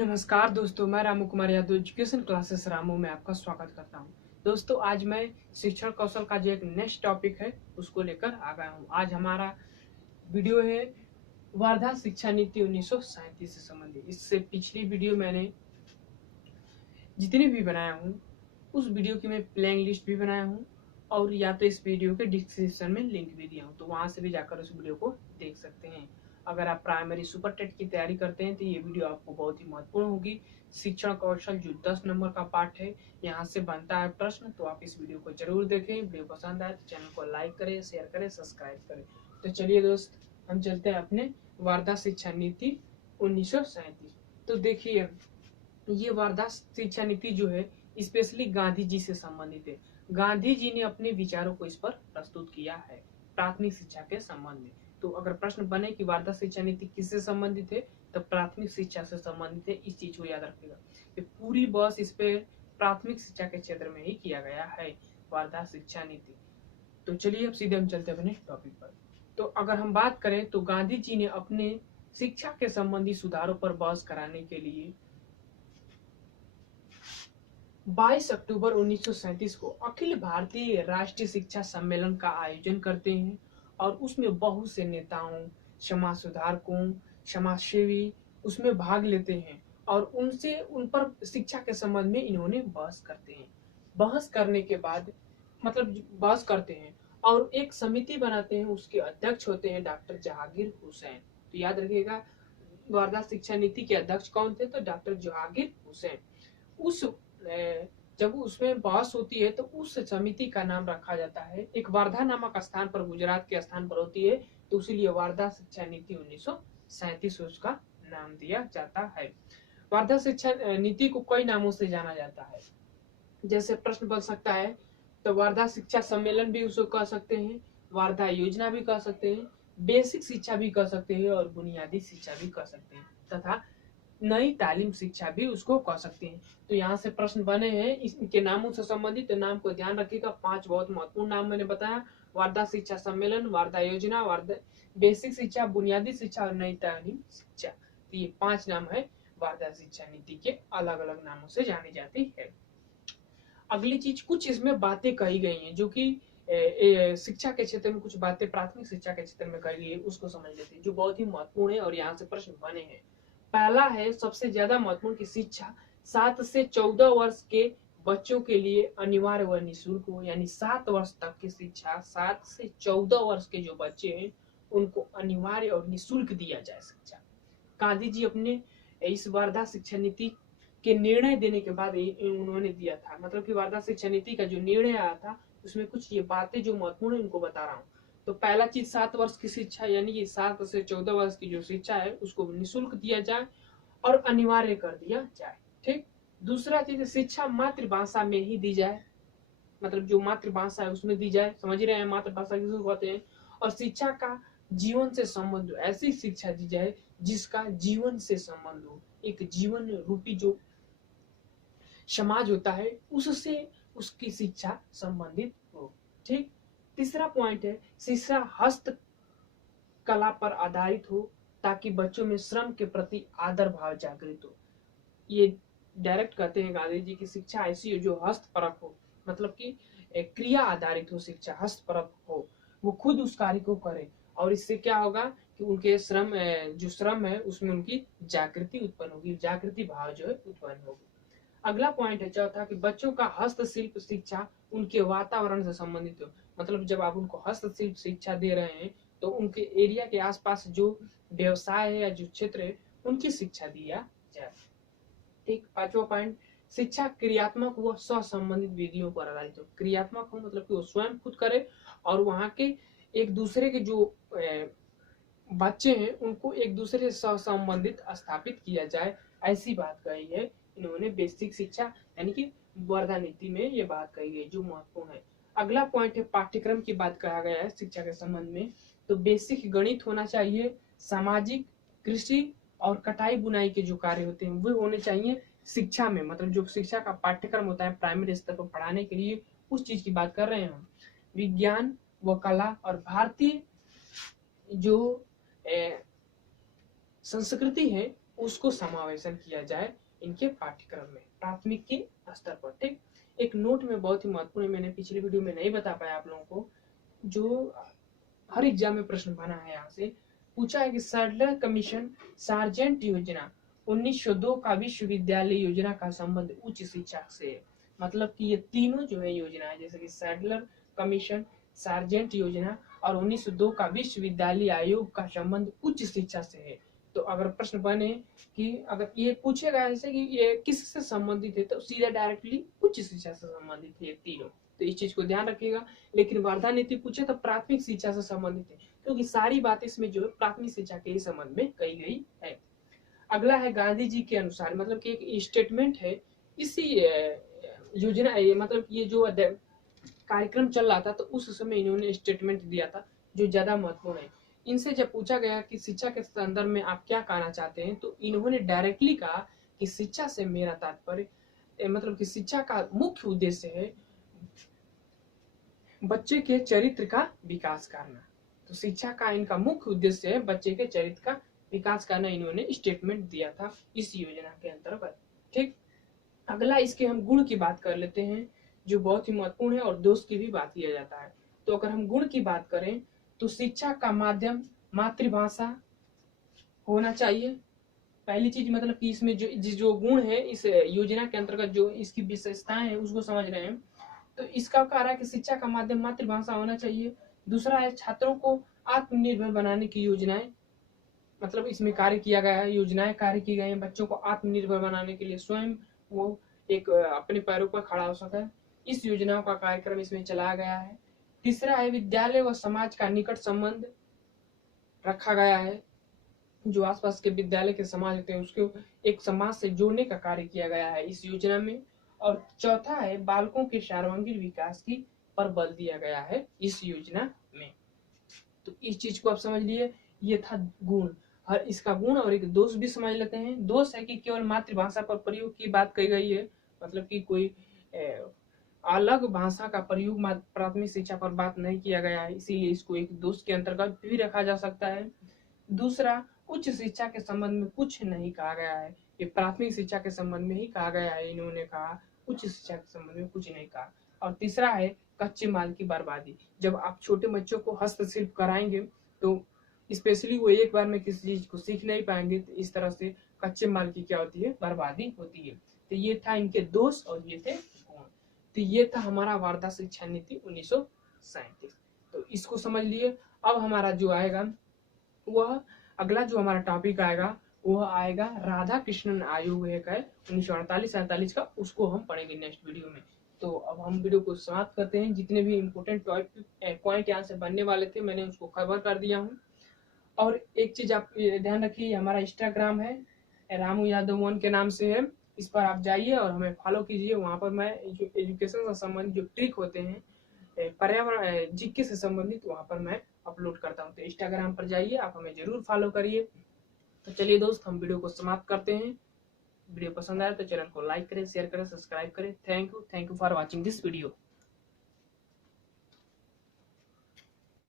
नमस्कार दोस्तों, मैं रामू कुमार यादव एजुकेशन क्लासेस रामू में आपका स्वागत करता हूं। दोस्तों, आज मैं शिक्षण कौशल का जो एक नेक्स्ट टॉपिक है उसको लेकर आ गया हूं। आज हमारा वीडियो है वर्धा शिक्षा नीति 1937 से संबंधित। इससे पिछली वीडियो मैंने जितनी भी बनाया हूँ उस वीडियो की मैं प्लेइंग लिस्ट भी बनाया हूँ और या तो इस वीडियो के डिस्क्रिप्शन में लिंक भी दिया हूँ, तो वहां से भी जाकर उस वीडियो को देख सकते हैं। अगर आप प्राइमरी सुपर टेट की तैयारी करते हैं तो ये वीडियो आपको बहुत ही महत्वपूर्ण होगी। शिक्षण कौशल जो 10 नंबर का पार्ट है, यहाँ से बनता है प्रश्न, तो आप इस वीडियो को जरूर देखें। वीडियो पसंद आए तो चैनल को लाइक करें, शेयर करें, सब्सक्राइब करें। तो चलिए दोस्त, हम चलते हैं अपने वर्धा शिक्षा नीति 1937। तो देखिए, ये वर्धा शिक्षा नीति जो है स्पेशली गांधी जी से संबंधित है। गांधी जी ने अपने विचारों को इस पर प्रस्तुत किया है प्राथमिक शिक्षा के संबंध में। तो अगर प्रश्न बने कि वर्धा शिक्षा नीति किससे संबंधित है, तो प्राथमिक शिक्षा से संबंधित है। इस चीज को याद रखिएगा कि पूरी बस इस पे प्राथमिक शिक्षा के क्षेत्र में ही किया गया है वर्धा शिक्षा नीति। तो चलिए अब सीधे हम चलते हैं अपने टॉपिक पर। तो अगर हम बात करें तो गांधी जी ने अपने शिक्षा के संबंधी सुधारों पर बहस कराने के लिए 22 अक्टूबर 1937 को अखिल भारतीय राष्ट्रीय शिक्षा सम्मेलन का आयोजन करते हैं और उसमें बहुत से नेताओं, समाज सुधारकों, समाज सेवी उसमें भाग लेते हैं और उनसे उन पर शिक्षा के संबंध में इन्होंने बहस करते हैं। बहस करने के बाद बहस करते हैं और एक समिति बनाते हैं। उसके अध्यक्ष होते हैं डॉक्टर जहांगीर हुसैन। तो याद रखिएगा, वर्धा शिक्षा नीति के अध्यक्ष कौन थे? तो डॉक्टर जहांगीर हुसैन। उस जब उसमें बहस होती है तो उस समिति का नाम रखा जाता है, एक वर्धा नामक स्थान पर, गुजरात के स्थान पर होती है, तो इसीलिए वर्धा शिक्षा नीति 1937 उसका नाम दिया जाता है। वर्धा शिक्षा नीति को कई नामों से जाना जाता है। जैसे प्रश्न बन सकता है तो वर्धा शिक्षा सम्मेलन भी उसको कह सकते हैं, वर्धा योजना भी कह सकते हैं, बेसिक शिक्षा भी कह सकते हैं और बुनियादी शिक्षा भी कह सकते हैं, तथा नई तालीम शिक्षा भी उसको कह सकते हैं। तो यहाँ से प्रश्न बने हैं इनके नामों से संबंधित, नाम को ध्यान रखिएगा। 5 बहुत महत्वपूर्ण नाम मैंने बताया: वर्धा शिक्षा सम्मेलन, वर्धा योजना, वर्धा बेसिक शिक्षा, बुनियादी शिक्षा और नई तालीम शिक्षा। तो ये 5 नाम है वर्धा शिक्षा नीति के, अलग अलग नामों से जानी जाती है। अगली चीज, कुछ इसमें बातें कही गई हैं जो कि शिक्षा के क्षेत्र में कुछ बातें प्राथमिक शिक्षा के क्षेत्र में कही गई है, उसको समझ लेते हैं जो बहुत ही महत्वपूर्ण है और यहाँ से प्रश्न बने हैं। पहला है सबसे ज्यादा महत्वपूर्ण की शिक्षा 7 से 14 वर्ष के बच्चों के लिए अनिवार्य व निःशुल्क हो, यानी 7 वर्ष तक की शिक्षा 7 से 14 वर्ष के जो बच्चे हैं उनको अनिवार्य और निःशुल्क दिया जाए शिक्षा। गांधी जी अपने इस वर्धा शिक्षा नीति के निर्णय देने के बाद उन्होंने दिया था, मतलब कि वर्धा शिक्षा नीति का जो निर्णय आया था उसमें कुछ ये बातें जो महत्वपूर्ण है उनको बता रहा हूँ। तो पहला चीज 7 वर्ष की शिक्षा, यानी कि 7 से 14 वर्ष की जो शिक्षा है उसको निःशुल्क दिया जाए और अनिवार्य कर दिया जाए। ठीक। दूसरा चीज, शिक्षा मातृभाषा में ही दी जाए, मतलब जो मातृभाषा है उसमें दी जाए। समझ रहे हैं मातृभाषा किसको कहते हैं? और शिक्षा का जीवन से संबंध हो, ऐसी शिक्षा दी जाए जिसका जीवन से संबंध हो, एक जीवन रूपी जो समाज होता है उससे उसकी शिक्षा संबंधित हो। ठीक। तीसरा पॉइंट है शिक्षा हस्त कला पर आधारित हो ताकि बच्चों में श्रम के प्रति आदर भाव जागृत हो। ये डायरेक्ट कहते हैं गांधी जी की शिक्षा ऐसी हो जो हस्तपरक हो, मतलब कि क्रिया आधारित हो शिक्षा, हस्तपरक हो, वो खुद उस कार्य को करे और इससे क्या होगा कि उनके श्रम जो श्रम है उसमें उनकी जागृति उत्पन्न होगी, जागृति भाव जो है उत्पन्न होगी। अगला पॉइंट है चौथा कि बच्चों का हस्तशिल्प शिक्षा उनके वातावरण से संबंधित हो, मतलब जब आप उनको हस्तशिल्प शिक्षा दे रहे हैं तो उनके एरिया के आसपास जो व्यवसाय है या जो क्षेत्र है उनकी शिक्षा दिया जाए। ठीक। पांचवा पॉइंट, शिक्षा क्रियात्मक व स्वसंबंधित विधियों पर आधारित हो। क्रियात्मक हो मतलब कि वो स्वयं खुद करे और वहां के एक दूसरे के जो बच्चे हैं उनको एक दूसरे से संबंधित स्थापित किया जाए, ऐसी बात कही है इन्होंने बेसिक शिक्षा यानी कि वर्धा नीति में ये बात कही गई जो महत्वपूर्ण है। अगला पॉइंट है पाठ्यक्रम की बात कहा गया है शिक्षा के संबंध में। तो बेसिक गणित होना चाहिए, सामाजिक, कृषि और कटाई बुनाई के जो कार्य होते हैं वो होने चाहिए शिक्षा में, मतलब जो शिक्षा का पाठ्यक्रम होता है प्राइमरी स्तर पर पढ़ाने के लिए उस चीज की बात कर रहे हैं हम। विज्ञान व कला और भारतीय जो संस्कृति है उसको समावेशन किया जाए इनके पाठ्यक्रम में प्राथमिक के स्तर पर। ठीक, एक नोट में बहुत ही महत्वपूर्ण, मैंने पिछली वीडियो में नहीं बता पाया आप लोगों को, जो हर एग्जाम में प्रश्न बना है, यहाँ से पूछा है कि सैडलर कमीशन सार्जेंट योजना 1902 का विश्वविद्यालय योजना का संबंध उच्च शिक्षा से है। मतलब कि ये तीनों जो है योजना है, जैसे कि सैडलर कमीशन, सार्जेंट योजना और 1902 का विश्वविद्यालय आयोग का संबंध उच्च शिक्षा से है। तो अगर प्रश्न बने कि अगर ये पूछेगा ऐसे कि ये किससे संबंधित है, तो सीधा डायरेक्टली उच्च शिक्षा से संबंधित है ये तीनों, तो इस चीज को ध्यान रखिएगा। लेकिन वर्धा नीति पूछे तो प्राथमिक शिक्षा से संबंधित है, क्योंकि सारी बात इसमें जो है प्राथमिक शिक्षा के ही संबंध में कही गई है। अगला है गांधी जी के अनुसार, मतलब कि एक स्टेटमेंट है इसी योजना, मतलब ये जो कार्यक्रम चल रहा था तो उस समय इन्होंने स्टेटमेंट दिया था जो ज्यादा महत्वपूर्ण है। इनसे जब पूछा गया कि शिक्षा के संदर्भ में आप क्या कहना चाहते हैं, तो इन्होंने डायरेक्टली कहा कि शिक्षा से मेरा तात्पर्य, मतलब कि शिक्षा का मुख्य उद्देश्य है बच्चे के चरित्र का विकास करना। तो शिक्षा का इनका मुख्य उद्देश्य है बच्चे के चरित्र का विकास करना, इन्होंने स्टेटमेंट दिया था इस योजना के अंतर्गत। ठीक, अगला इसके हम गुण की बात कर लेते हैं, जो बहुत ही महत्वपूर्ण है, और दोष की भी बात किया जाता है। तो अगर हम गुण की बात करें तो शिक्षा का माध्यम मातृभाषा होना चाहिए। पहली चीज, मतलब कि इसमें जो गुण है इस योजना के अंतर्गत, जो इसकी विशेषताएं हैं उसको समझ रहे हैं। तो इसका कह रहा है कि शिक्षा का माध्यम मातृभाषा होना चाहिए। दूसरा है छात्रों को आत्मनिर्भर बनाने की योजनाएं, मतलब इसमें कार्य किया गया है, योजनाएं कार्य की गई हैं बच्चों को आत्मनिर्भर बनाने के लिए, स्वयं वो एक अपने पैरों पर खड़ा हो सके, इस योजनाओं का कार्यक्रम इसमें चलाया गया है। तीसरा है विद्यालय व समाज का निकट संबंध रखा गया है, जो आसपास के विद्यालय के समाज होते हैं उसको एक समाज से जोड़ने का कार्य किया गया है इस योजना में। और चौथा है बालकों के सर्वांगीण विकास की पर बल दिया गया है इस योजना में। तो इस चीज को आप समझ लिए, ये था गुण। हर इसका गुण और एक दोष भी समझ लेते हैं। दोष है कि केवल मातृभाषा पर प्रयोग की बात कही गई है, मतलब कि कोई अलग भाषा का प्रयोग प्राथमिक शिक्षा पर बात नहीं किया गया है, इसीलिए इसको एक दोष के अंतर्गत भी रखा जा सकता है। दूसरा, उच्च शिक्षा के संबंध में कुछ नहीं कहा गया है, ये प्राथमिक शिक्षा के संबंध में ही कहा गया है, इन्होंने कहा उच्च शिक्षा के संबंध में कुछ नहीं कहा। और तीसरा है कच्चे माल की बर्बादी। जब आप छोटे बच्चों को हस्तशिल्प कराएंगे तो स्पेशली वो एक बार में किसी चीज को सीख नहीं पाएंगे, तो इस तरह से कच्चे माल की क्या होती है, बर्बादी होती है। तो ये था इनके दोष और ये थे गुण। तो ये था हमारा वार्ता शिक्षा नीति 1937। तो इसको समझ लिए। अब हमारा जो आएगा वह अगला जो हमारा टॉपिक आएगा वह आएगा राधा कृष्णन आयोग है 1948-47 का, उसको हम पढ़ेंगे नेक्स्ट वीडियो में। तो अब हम वीडियो को समाप्त करते हैं। जितने भी इम्पोर्टेंट पॉइंट यहाँ से बनने वाले थे मैंने उसको कवर कर दिया हूँ। और एक चीज आप ध्यान रखिए, हमारा इंस्टाग्राम है रामू यादव 1 के नाम से है, इस पर आप जाइए और हमें फॉलो कीजिए। वहाँ पर मैं जो एजुकेशन से संबंधित जो ट्रिक होते हैं, पर्यावरण जीके से संबंधित, वहाँ पर मैं अपलोड करता हूँ। तो इंस्टाग्राम पर जाइए, आप हमें जरूर फॉलो करिए। तो चलिए दोस्त, हम वीडियो को समाप्त करते हैं। वीडियो पसंद आया तो चैनल को लाइक करें, शेयर करें, सब्सक्राइब करें। Thank you for watching this video.